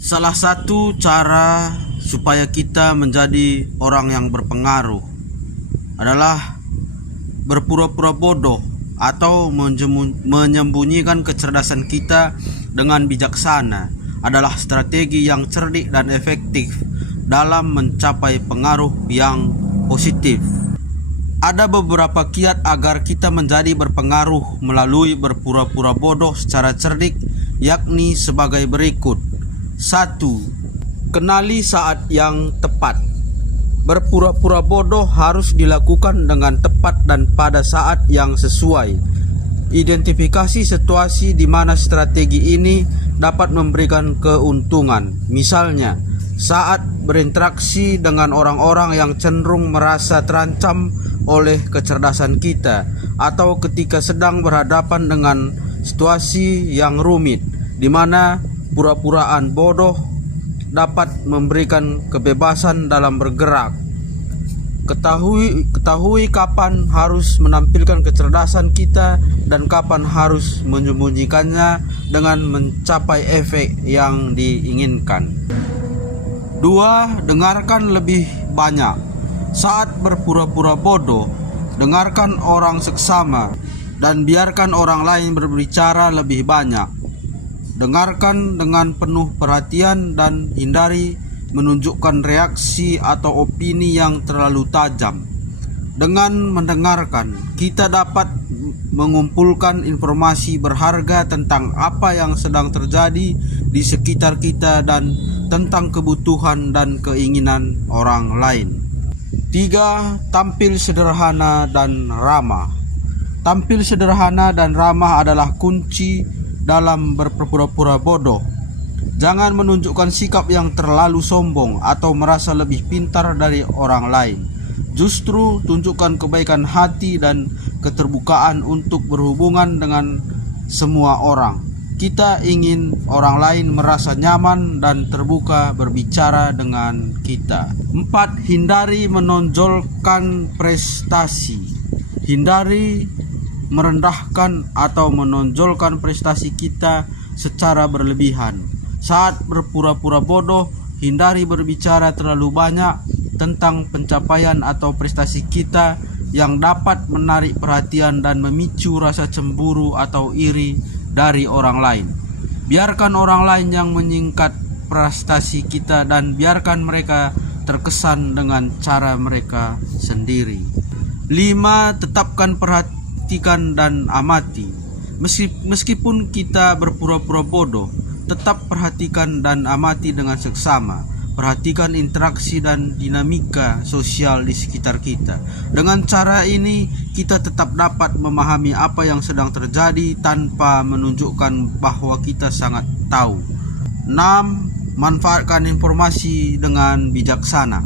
Salah satu cara supaya kita menjadi orang yang berpengaruh adalah berpura-pura bodoh atau menyembunyikan kecerdasan kita dengan bijaksana adalah strategi yang cerdik dan efektif dalam mencapai pengaruh yang positif. Ada beberapa kiat agar kita menjadi berpengaruh melalui berpura-pura bodoh secara cerdik, yakni sebagai berikut. 1. Kenali saat yang tepat. Berpura-pura bodoh harus dilakukan dengan tepat dan pada saat yang sesuai. Identifikasi situasi di mana strategi ini dapat memberikan keuntungan. Misalnya, saat berinteraksi dengan orang-orang yang cenderung merasa terancam oleh kecerdasan kita, atau ketika sedang berhadapan dengan situasi yang rumit di mana pura-puraan bodoh dapat memberikan kebebasan dalam bergerak. Ketahui kapan harus menampilkan kecerdasan kita dan kapan harus menyembunyikannya dengan mencapai efek yang diinginkan. 2. Dengarkan lebih banyak. Saat berpura-pura bodoh, dengarkan orang seksama dan biarkan orang lain berbicara lebih banyak. Dengarkan dengan penuh perhatian dan hindari menunjukkan reaksi atau opini yang terlalu tajam. Dengan mendengarkan, kita dapat mengumpulkan informasi berharga tentang apa yang sedang terjadi di sekitar kita dan tentang kebutuhan dan keinginan orang lain. 3. Tampil sederhana dan ramah. Tampil sederhana dan ramah adalah kunci dalam berpura-pura bodoh. Jangan menunjukkan sikap yang terlalu sombong atau merasa lebih pintar dari orang lain. Justru tunjukkan kebaikan hati dan keterbukaan untuk berhubungan dengan semua orang. Kita ingin orang lain merasa nyaman dan terbuka berbicara dengan kita. 4. Hindari menonjolkan prestasi. Hindari merendahkan atau menonjolkan prestasi kita secara berlebihan. Saat berpura-pura bodoh, hindari berbicara terlalu banyak tentang pencapaian atau prestasi kita yang dapat menarik perhatian dan memicu rasa cemburu atau iri dari orang lain. Biarkan orang lain yang menyingkat prestasi kita dan biarkan mereka terkesan dengan cara mereka sendiri. 5. Tetapkan perhatian dan amati. Meskipun kita berpura-pura bodoh, tetap perhatikan dan amati dengan seksama. Perhatikan interaksi dan dinamika sosial di sekitar kita. Dengan cara ini, kita tetap dapat memahami apa yang sedang terjadi tanpa menunjukkan bahwa kita sangat tahu. 6. Manfaatkan informasi dengan bijaksana.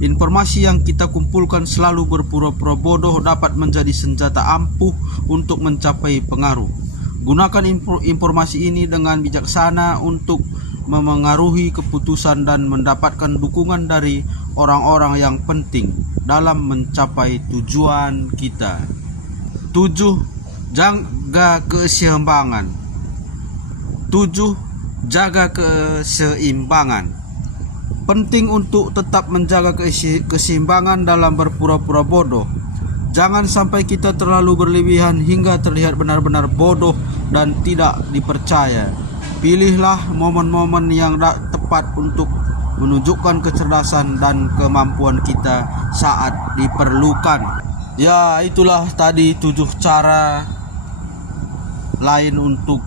Informasi yang kita kumpulkan selalu berpura-pura bodoh dapat menjadi senjata ampuh untuk mencapai pengaruh. Gunakan informasi ini dengan bijaksana untuk memengaruhi keputusan dan mendapatkan dukungan dari orang-orang yang penting dalam mencapai tujuan kita. 7. Jaga keseimbangan. 7. Jaga keseimbangan. Penting untuk tetap menjaga keseimbangan dalam berpura-pura bodoh. Jangan sampai kita terlalu berlebihan hingga terlihat benar-benar bodoh dan tidak dipercaya. Pilihlah momen-momen yang tepat untuk menunjukkan kecerdasan dan kemampuan kita saat diperlukan. Ya, itulah tadi 7 cara lain untuk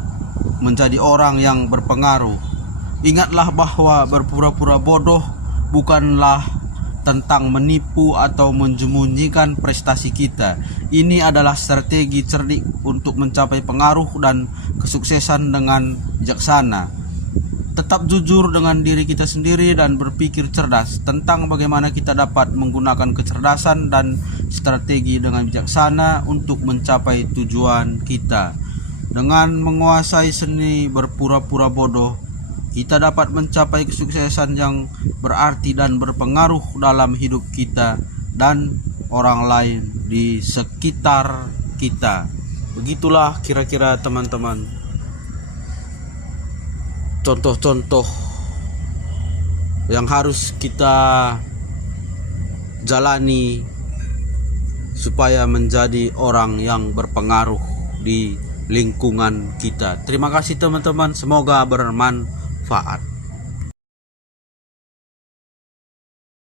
menjadi orang yang berpengaruh. Ingatlah bahwa berpura-pura bodoh bukanlah tentang menipu atau menyembunyikan prestasi kita. Ini adalah strategi cerdik untuk mencapai pengaruh dan kesuksesan dengan bijaksana. Tetap jujur dengan diri kita sendiri dan berpikir cerdas tentang bagaimana kita dapat menggunakan kecerdasan dan strategi dengan bijaksana untuk mencapai tujuan kita. Dengan menguasai seni berpura-pura bodoh, kita dapat mencapai kesuksesan yang berarti dan berpengaruh dalam hidup kita dan orang lain di sekitar kita. Begitulah kira-kira teman-teman contoh-contoh yang harus kita jalani supaya menjadi orang yang berpengaruh di lingkungan kita. Terima kasih teman-teman, semoga bermanfaat.